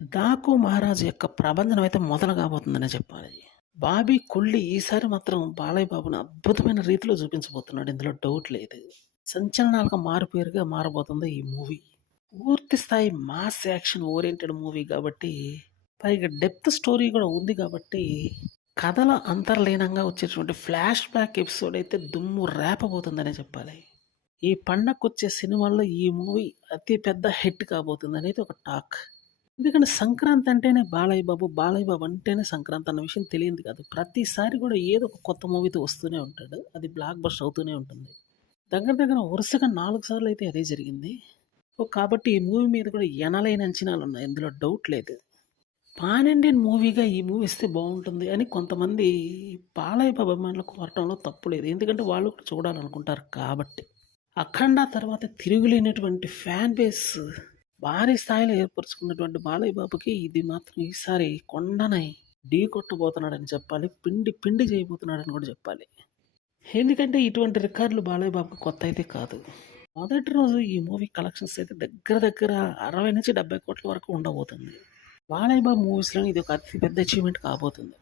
'డాకు మహారాజు' యొక్క ప్రభంజనం అయితే మొదలు కాబోతుందనే చెప్పాలి. బాబీ కొల్లి ఈసారి మాత్రం బాలయ్య బాబుని అద్భుతమైన రీతిలో చూపించబోతున్నాడు. ఇందులో డౌట్ లేదు. సంచలనాలుగా మారుపేరుగా మారబోతుంది ఈ మూవీ. పూర్తి స్థాయి మాస్ యాక్షన్ ఓరియెంటెడ్ మూవీ కాబట్టి, పైగా డెప్త్ స్టోరీ కూడా ఉంది కాబట్టి, కథలో అంతర్లీనంగా వచ్చేటువంటి ఫ్లాష్ బ్యాక్ ఎపిసోడ్ అయితే దుమ్ము రేపబోతుందనే చెప్పాలి. ఈ పండగకొచ్చే సినిమాల్లో ఈ మూవీ అతి పెద్ద హిట్ కాబోతుందనేది ఒక టాక్. ఎందుకంటే సంక్రాంతి అంటేనే బాలయ్య బాబు, బాలయ్య బాబు అంటేనే సంక్రాంతి అన్న విషయం తెలియంది కాదు. ప్రతిసారి కూడా ఏదో ఒక కొత్త మూవీతో వస్తూనే ఉంటాడు. అది బ్లాక్ బస్టర్ అవుతూనే ఉంటుంది. దగ్గర దగ్గర వరుసగా 4 సార్లు అయితే అదే జరిగింది. సో, కాబట్టి ఈ మూవీ మీద కూడా ఎనలేని అంచనాలున్నాయి. ఇందులో డౌట్ లేదు. పాన్ ఇండియన్ మూవీగా ఈ మూవీ ఇస్తే బావుంటుంది అని కొంతమంది బాలయ్య బాబు అభిమానులు కోరటంలో తప్పు లేదు. ఎందుకంటే వాళ్ళు కూడా చూడాలనుకుంటారు కాబట్టి. 'అఖండ' తర్వాత తిరుగులేనటువంటి ఫ్యాన్ బేస్ భారీ స్థాయిలో ఏర్పరుచుకున్నటువంటి బాలయ్య బాబుకి ఇది మాత్రం ఈసారి కొండని ఢీ కొట్టబోతున్నాడని చెప్పాలి. పిండి పిండి చేయబోతున్నాడని కూడా చెప్పాలి. ఎందుకంటే ఇటువంటి రికార్డులు బాలయ్య బాబుకి కొత్త అయితే కాదు. మొదటి రోజు ఈ మూవీ కలెక్షన్స్ అయితే దగ్గర దగ్గర 60-70 కోట్ల వరకు ఉండబోతుంది. బాలయ్య బాబు మూవీస్‌లోనే ఇది ఒక అతి పెద్ద అచీవ్‌మెంట్ కాబోతుంది.